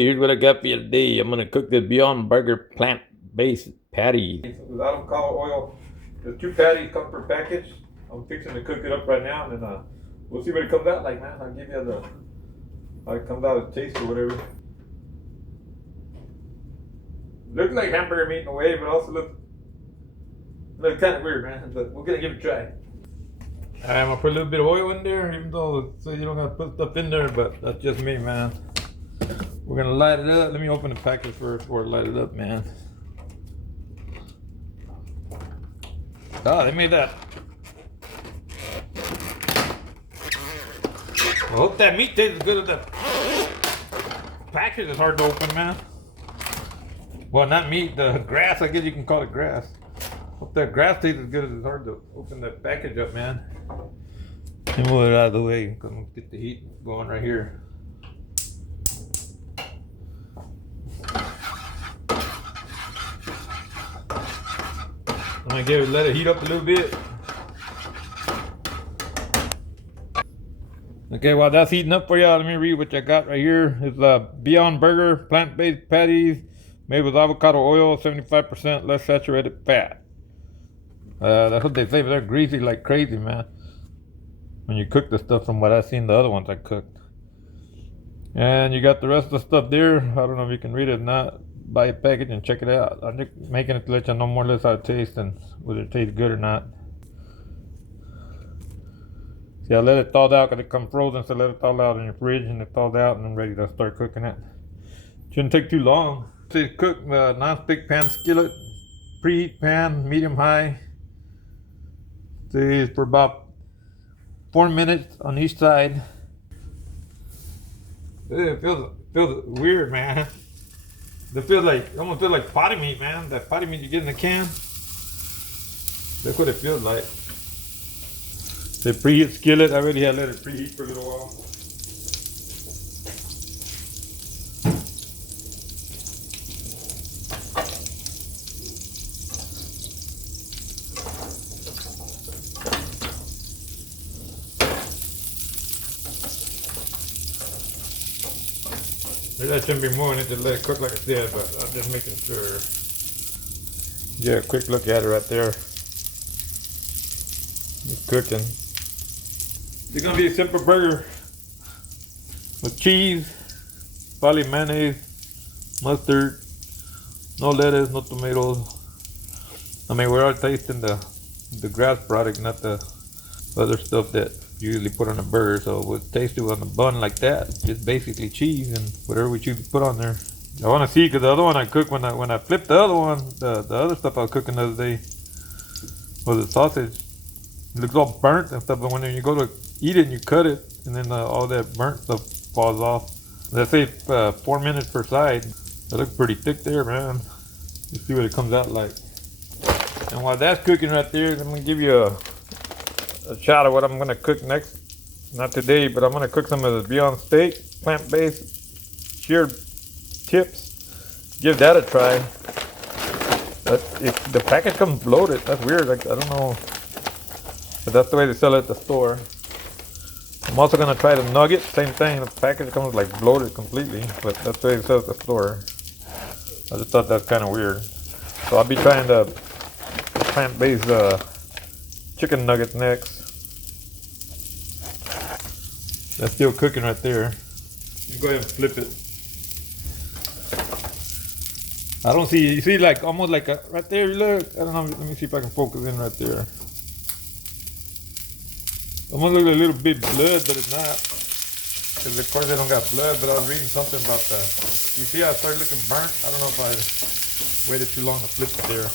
Here's what I got for you today. I'm gonna cook this Beyond Burger plant-based patty. With avocado oil. The 2 patties come per package. I'm fixing to cook it up right now, and then we'll see what it comes out like, man. I'll give you how it comes out of taste or whatever. Looks like hamburger meat in a way, but also look kind of weird, man. But we're gonna give it a try. I'm gonna put a little bit of oil in there, even though so you don't gotta put stuff in there, but that's just me, man. We're gonna light it up. Let me open the package first before I light it up, man. Ah, they made that. I hope that meat tastes as good as that package is hard to open, man. Well, not meat, the grass. I guess you can call it grass. Hope that grass tastes as good as it's hard to open that package up, man. Let me move it out of the way. I'm gonna get the heat going right here. I'm gonna let it heat up a little bit. Okay, while that's heating up for y'all, let me read what I got right here. It's a Beyond Burger plant-based patties made with avocado oil, 75% less saturated fat. That's what they say, but they're greasy like crazy, man. When you cook the stuff from what I've seen the other ones I cooked. And you got the rest of the stuff there. I don't know if you can read it or not. Buy a package and check it out. I'm just making it to let you know more or less how it tastes and whether it tastes good or not. See, I let it thaw out because it comes frozen, so let it thaw out in your fridge and it thaws out and then ready to start cooking it. Shouldn't take too long. See, cook non-stick pan skillet, preheat pan, medium high. See, for about 4 minutes on each side. It feels weird, man. It feels like, almost feels like potty meat, man. That potty meat you get in the can. That's what it feels like. The preheat skillet, I already had let it preheat for a little while. Maybe I shouldn't be moving it to let it cook like I said, but I'm just making sure. Yeah, a quick look at it right there. It's cooking. It's gonna be a simple burger with cheese, probably mayonnaise, mustard, no lettuce, no tomatoes. I mean, we're all tasting the grass product, not the other stuff that you usually put on a burger. So we'll taste it on the bun like that. Just basically cheese and whatever we choose to put on there. I want to see, because the other one I cooked, when I flipped the other one, the other stuff I was cooking the other day was the sausage. It looks all burnt and stuff, but when you go to eat it and you cut it, and then all that burnt stuff falls off. Let's say 4 minutes per side. That looks pretty thick there, man. Let's see what it comes out like. And while that's cooking right there, I'm gonna give you a shot of what I'm gonna cook next. Not today, but I'm gonna cook some of the Beyond Steak, plant-based seared tips. Give that a try. If the package comes bloated, that's weird. Like, I don't know. But that's the way they sell it at the store. I'm also gonna try the nugget, same thing. The package comes like bloated completely, but that's the way they sell it at the store. I just thought that's kind of weird. So I'll be trying the plant-based chicken nuggets next. That's still cooking right there. Go ahead and flip it. I don't see, you see like almost like right there, look. I don't know, let me see if I can focus in right there. Almost look like a little bit blood, but it's not. Because of course they don't got blood, but I was reading something about that. You see how it started looking burnt? I don't know if I waited too long to flip it there.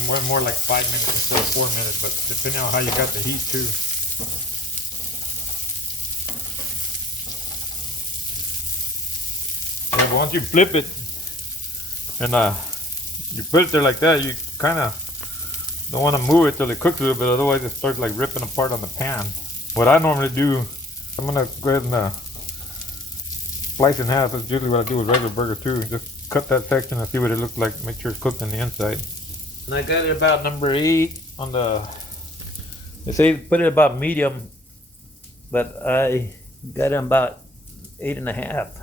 I'm going more like 5 minutes instead of 4 minutes, but depending on how you got the heat too. Yeah, but once you flip it and you put it there like that, you kind of don't want to move it till it cooks a little bit, otherwise it starts like ripping apart on the pan. What I normally do, I'm gonna go ahead and slice in half. That's usually what I do with regular burgers too. Just cut that section and see what it looks like. Make sure it's cooked on the inside. And I got it about number 8 on the. They say put it about medium, but I got it about 8.5.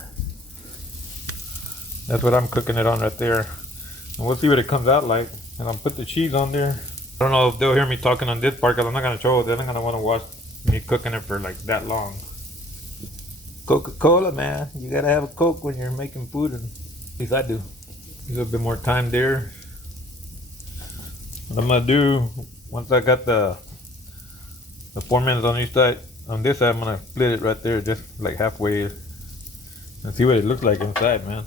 That's what I'm cooking it on right there. And we'll see what it comes out like. And I'll put the cheese on there. I don't know if they'll hear me talking on this part because I'm not going to show it. They're not going to want to watch me cooking it for like that long. Coca-Cola, man. You got to have a Coke when you're making food. And at least I do. A little bit more time there. What I'm going to do, once I got the 4 minutes on each side, on this side, I'm going to split it right there, just like halfway. And see what it looks like inside, man.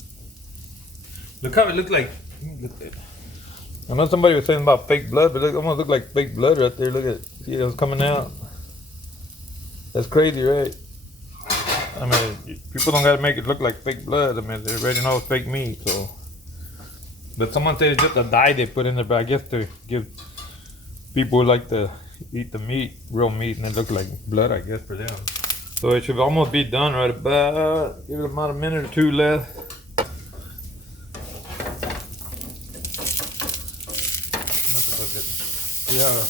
Look how it looks like. I know somebody was saying about fake blood, but it almost look like fake blood right there. Look at it. See it was coming out. That's crazy, right? I mean, people don't gotta make it look like fake blood. I mean, they already know it's fake meat, so. But someone said it's just a dye they put in there, but I guess to give people who like to eat the meat, real meat, and it look like blood, I guess, for them. So it should almost be done right about, give it about a minute or two left. Yeah.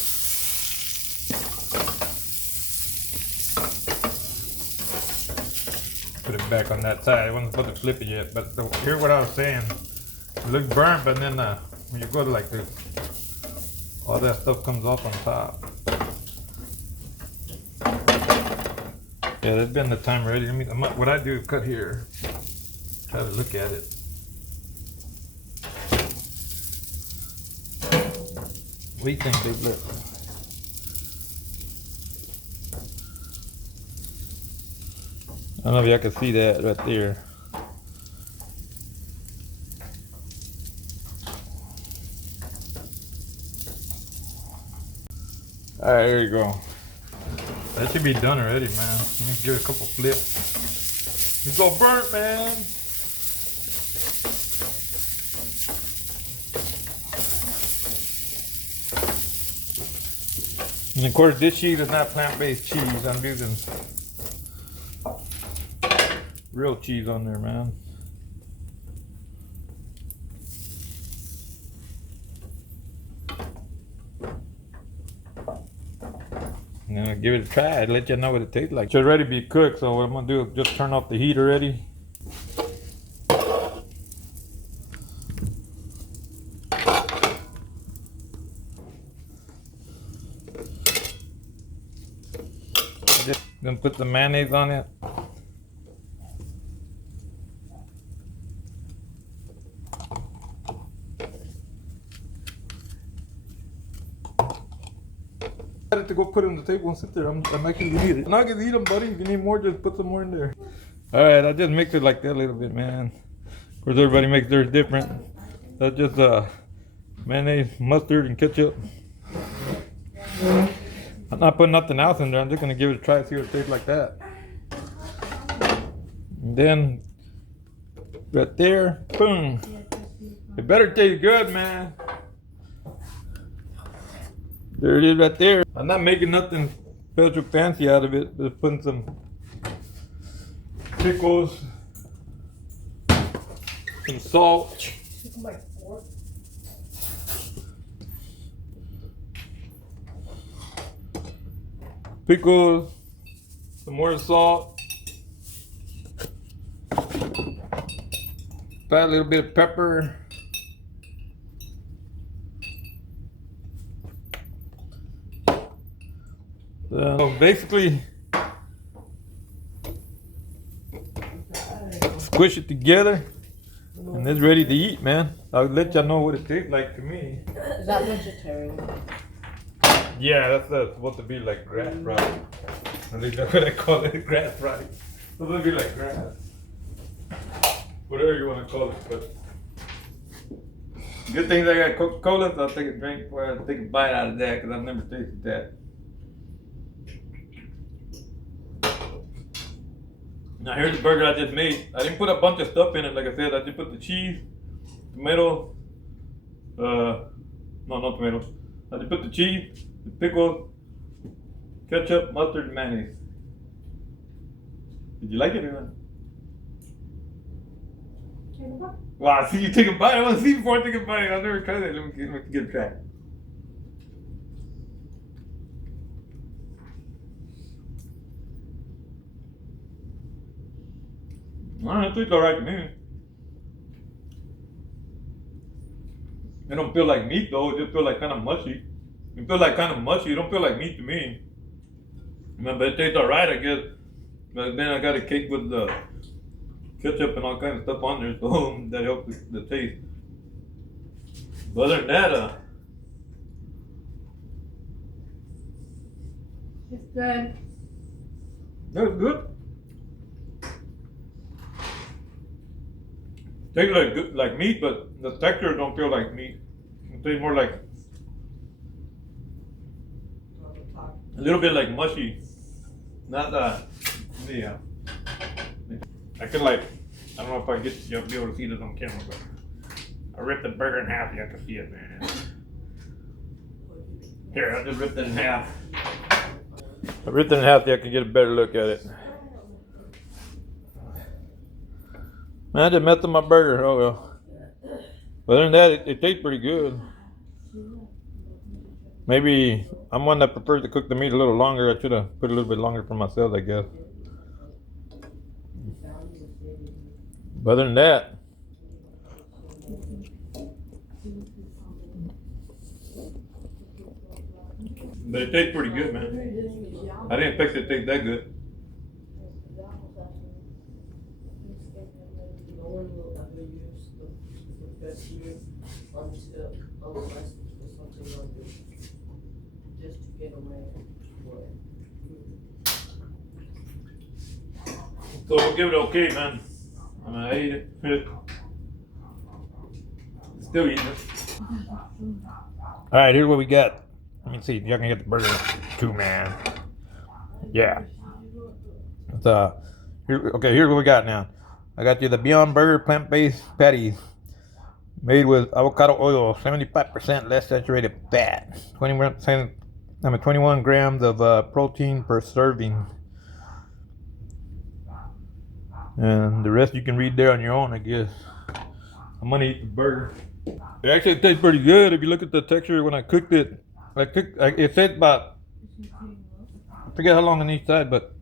Put it back on that side. I wasn't supposed to flip it yet, but here's what I was saying. It looks burnt, but then when you go to like this, all that stuff comes off on top. Yeah, there's been the time already. What I do is cut here. Try to look at it. What do you think, Big Lip? I don't know if y'all can see that right there. Alright, here you go. That should be done already, man. Let me give it a couple flips. It's all burnt, man. And of course, this cheese is not plant-based cheese. I'm using real cheese on there, man. I'm gonna give it a try, let you know what it tastes like. It should already be cooked, so what I'm gonna do is just turn off the heat already. Just gonna put the mayonnaise on it. I had to go put it on the table and sit there. I'm actually gonna eat it. I'm not gonna eat them, buddy. If you need more, just put some more in there. Alright, I just mixed it like that a little bit, man. Of course, everybody makes theirs different. That's just mayonnaise, mustard, and ketchup. I'm not putting nothing else in there. I'm just gonna give it a try, see what it tastes like that. And then, right there, boom. It better taste good, man. There it is right there. I'm not making nothing special fancy out of it. Just putting some pickles, some salt. Pickles, some more salt. Add a little bit of pepper. So basically, squish it together, and it's ready to eat, man. I'll let y'all know what it tastes like to me. Is that vegetarian? Yeah, that's supposed to be like grass fried. At least that's what I call it, grass fried. It's supposed to be like grass. Whatever you want to call it, but good thing I got Coca-Cola, so I'll take a drink before I take a bite out of that, because I've never tasted that. Now here's the burger I just made. I didn't put a bunch of stuff in it, like I said. I just put the cheese, tomato, no, not tomato. I just put the cheese, the pickles, ketchup, mustard, and mayonnaise. Did you like it or not? Wow, see you take a bite. I want to see before I take a bite. I've never tried that. Let me get a try. Alright, it tastes alright to me. It don't feel like meat though. It just feel like kind of mushy. It feel like kind of mushy. It don't feel like meat to me. But it tastes alright, I guess. But then I got a cake with the ketchup and all kinds of stuff on there, so that helps the taste. But other than that, It's good. that's good. Tastes like good, like meat, but the texture don't feel like meat. It tastes more like a little bit like mushy. Not yeah. I could like, I don't know if I get you'll be able to see this on camera, but I ripped the burger in half. You have to see it, man. Here, I just ripped it in half. I ripped it in half so I can get a better look at it. Man, I just messed up my burger. Oh well. But other than that, it tastes pretty good. Maybe I'm one that prefers to cook the meat a little longer. I should have put a little bit longer for myself, I guess. But other than that, but it tastes pretty good, man. I didn't expect it to taste that good. So we'll give it okay, man. I mean, I ate it. Still eating it. All right, here's what we got. Let me see. Y'all can get the burger too, man. Yeah. Here's what we got now. I got you the Beyond Burger plant-based patties made with avocado oil, 75% less saturated fat, 21 grams of protein per serving. And the rest you can read there on your own, I guess. I'm gonna eat the burger. It actually tastes pretty good if you look at the texture when I cooked it. It said about, I forget how long on each side, but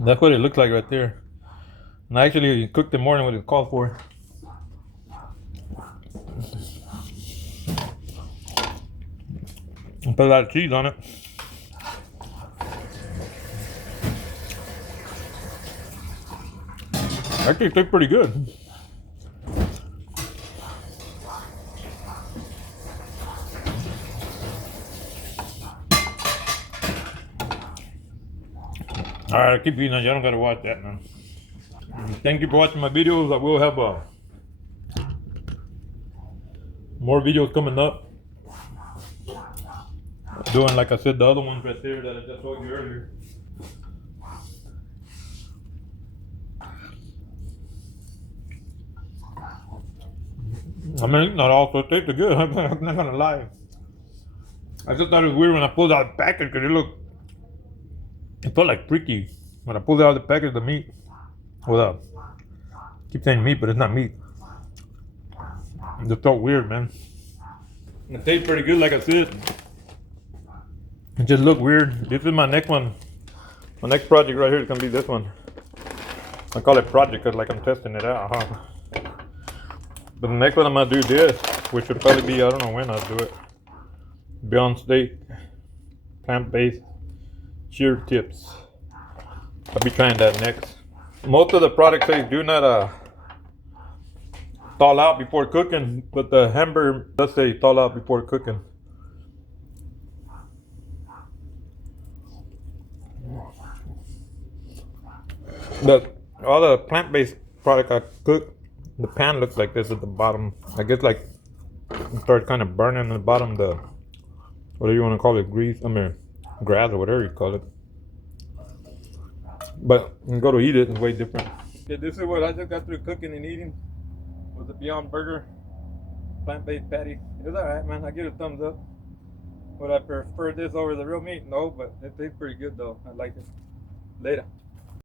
that's what it looks like right there. And I actually cooked it more than what it called for. And put a lot of cheese on it. Actually, it tastes pretty good. Alright, I keep eating that. Y'all don't gotta watch that, man. Thank you for watching my videos. I will have more videos coming up. Doing, like I said, the other ones right there that I just told you earlier. I mean, not all, so it tasted good. I'm not gonna lie. I just thought it was weird when I pulled out the package because it felt like pricky. When I pulled out the package, the meat. Well, I keep saying meat, but it's not meat. It just felt weird, man. It tastes pretty good, like I said. It just looked weird. This is my next one. My next project right here is gonna be this one. I call it project because like I'm testing it out, huh? But the next one I'm gonna do this, which would probably be, I don't know when I'll do it. Beyond Steak, plant-based cheer tips. I'll be trying that next. Most of the products say do not thaw out before cooking, but the hamburger does say thaw out before cooking. All the plant-based product I cook, the pan looks like this at the bottom. I guess like it starts kind of burning in the bottom, the whatever you want to call it, grass or whatever you call it. But when you go to eat it, it's way different. Yeah, this is what I just got through cooking and eating with the Beyond Burger plant-based patty. It's alright, man. I give it a thumbs up. Would I prefer this over the real meat? No, but it tastes pretty good though. I like it. Later.